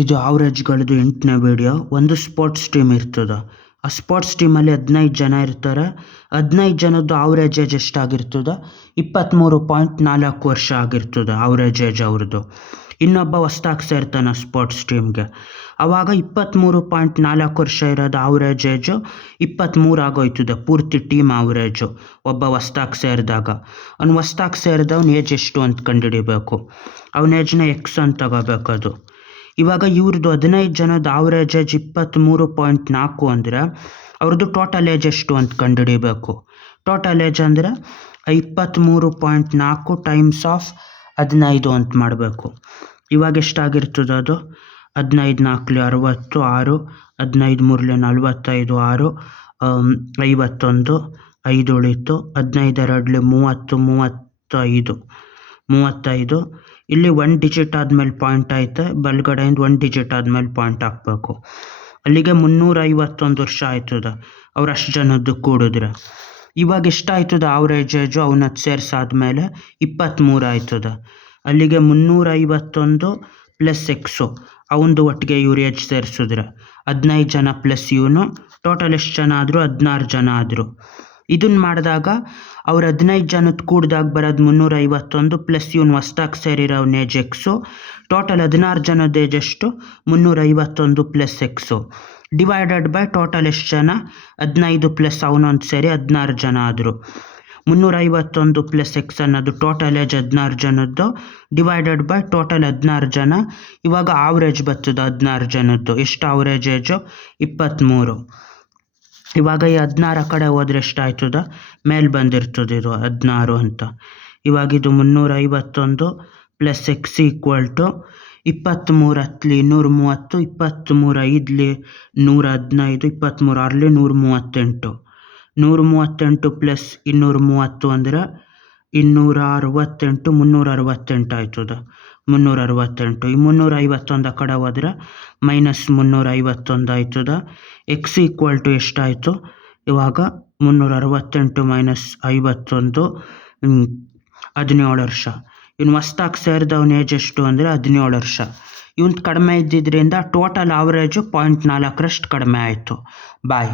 ಇದು ಆವ್ರೇಜ್ಗಳದ್ದು 8ನೇ ವಿಡಿಯೋ. ಒಂದು sports team ಇರ್ತದೆ. ಆ ಸ್ಪೋರ್ಟ್ಸ್ ಟೀಮಲ್ಲಿ 15 ಜನ ಇರ್ತಾರೆ. 15 ಜನದ್ದು ಆವ್ರೇಜ್ ಏಜ್ ಎಷ್ಟಾಗಿರ್ತದೆ? 23.4 ವರ್ಷ ಆಗಿರ್ತದೆ ಆವ್ರೇಜ್ ಏಜ್ ಅವ್ರದ್ದು. ಇನ್ನೊಬ್ಬ ಹೊಸ್ದಾಗಿ ಸೇರ್ತಾನೆ ಸ್ಪೋರ್ಟ್ಸ್ ಟೀಮ್ಗೆ. ಆವಾಗ 23.4 ವರ್ಷ ಇರೋದು ಆವ್ರೇಜ್ ಏಜು 23 ಆಗೋಯ್ತದೆ ಪೂರ್ತಿ ಟೀಮ್ ಆವ್ರೇಜು. ಒಬ್ಬ ಹೊಸ್ದಾಗಿ ಸೇರಿದಾಗ ಅವ್ನು ಹೊಸ್ದಾಗಿ ಸೇರಿದವ್ನ ಏಜ್ ಎಷ್ಟು ಅಂತ ಕಂಡುಹಿಡಿಬೇಕು. ಅವನ ಏಜ್ನ ಎಕ್ಸ್ ಅಂತ ತಗೋಬೇಕು. ಅದು ಇವಾಗ ಇವ್ರದ್ದು 15 ಜನದ ಆವ್ರೇಜ್ ಏಜ್ 23.4 ಅಂದರೆ ಅವ್ರದ್ದು ಟೋಟಲ್ ಏಜ್ ಎಷ್ಟು ಅಂತ ಕಂಡುಹಿಡಿಬೇಕು. ಟೋಟಲ್ ಏಜ್ ಅಂದರೆ 23.4 ಟೈಮ್ಸ್ ಆಫ್ 15 ಅಂತ ಮಾಡಬೇಕು. ಇವಾಗ ಎಷ್ಟಾಗಿರ್ತದೆ ಅದು? 15 4 60, 6 15 3 45, 6 51, 5 ಉಳಿತು, 15 2 30, 35. ಇಲ್ಲಿ 1 ಡಿಜಿಟ್ ಆದಮೇಲೆ ಪಾಯಿಂಟ್ ಐತೆ, ಬಲಗಡೆಯಿಂದ 1 ಡಿಜಿಟ್ ಆದಮೇಲೆ ಪಾಯಿಂಟ್ ಹಾಕಬೇಕು. ಅಲ್ಲಿಗೆ 351 ವರ್ಷ ಆಯ್ತದೆ ಅವ್ರು ಅಷ್ಟು ಜನದ್ದು ಕೂಡಿದ್ರೆ. ಇವಾಗ ಎಷ್ಟಾಯ್ತದೆ ಆವ್ರೇಜ್ ಏಜು? ಅವನದ್ದು ಸೇರಿಸಾದ್ಮೇಲೆ 23 ಆಯ್ತದೆ. ಅಲ್ಲಿಗೆ 351 ಪ್ಲಸ್ ಎಕ್ಸು ಅವನದು ಒಟ್ಟಿಗೆ ಇವ್ರ ಏಜ್ ಸೇರಿಸಿದ್ರೆ 15 ಜನ ಪ್ಲಸ್ ಇವನು ಟೋಟಲ್ ಎಷ್ಟು ಜನ ಆದರು? 16 ಜನ ಆದರು. ಇದನ್ನು ಮಾಡಿದಾಗ ಅವ್ರು 15 ಜನದ ಕೂಡ್ದಾಗ ಬರೋದು 351 ಪ್ಲಸ್ ಇವನು ಹೊಸ್ದಾಗಿ ಸೇರಿರೋ ಏಜ್ ಎಕ್ಸು. ಟೋಟಲ್ 16 ಜನದ ಏಜ್ ಎಷ್ಟು? 351 plus x divided by total ಎಷ್ಟು ಜನ? 15 ಪ್ಲಸ್ ಅವನೊಂದು ಸೇರಿ 16 ಜನ ಆದರು. 351 ಪ್ಲಸ್ ಎಕ್ಸ್ ಅನ್ನೋದು ಟೋಟಲ್ ಏಜ್ 16 ಜನದ್ದು ಡಿವೈಡೆಡ್ ಬೈ ಟೋಟಲ್ 16 ಜನ. ಇವಾಗ ಆವ್ರೇಜ್ ಬರ್ತದೆ 16 ಜನದ್ದು. ಎಷ್ಟು ಆವ್ರೇಜ್ ಏಜು? 23. ಇವಾಗ ಈ 16 ಕಡೆ ಹೋದ್ರೆ ಎಷ್ಟಾಯ್ತದ? ಮೇಲೆ ಬಂದಿರ್ತದೆ ಇದು 16 ಅಂತ. ಇವಾಗ ಇದು 351 ಪ್ಲಸ್ ಎಕ್ಸ್ ಈಕ್ವಲ್ ಟು 23 ಹತ್ತಲಿ 130, 23 5ಲಿ 115, 23 6ಲಿ 138. 138 ಪ್ಲಸ್ 230 ಅಂದರೆ 268, 368 ಆಯ್ತದೆ. 368. ಈ 351 ಕಡೆ ಹೋದರೆ ಮೈನಸ್ 351 ಆಯ್ತದೆ. ಎಕ್ಸ್ ಈಕ್ವಲ್ ಟು ಎಷ್ಟಾಯಿತು? ಇವಾಗ 368 ಮೈನಸ್ 51 17 ವರ್ಷ. ಇನ್ನು ಹೊಸ್ದಾಗಿ ಸೇರಿದವನ ಏಜ್ ಎಷ್ಟು ಅಂದರೆ 17 ವರ್ಷ. ಇವನು ಕಡಿಮೆ ಇದ್ದಿದ್ದರಿಂದ ಟೋಟಲ್ ಆವ್ರೇಜು 0.4ರಷ್ಟು ಕಡಿಮೆ ಆಯಿತು. ಬಾಯ್.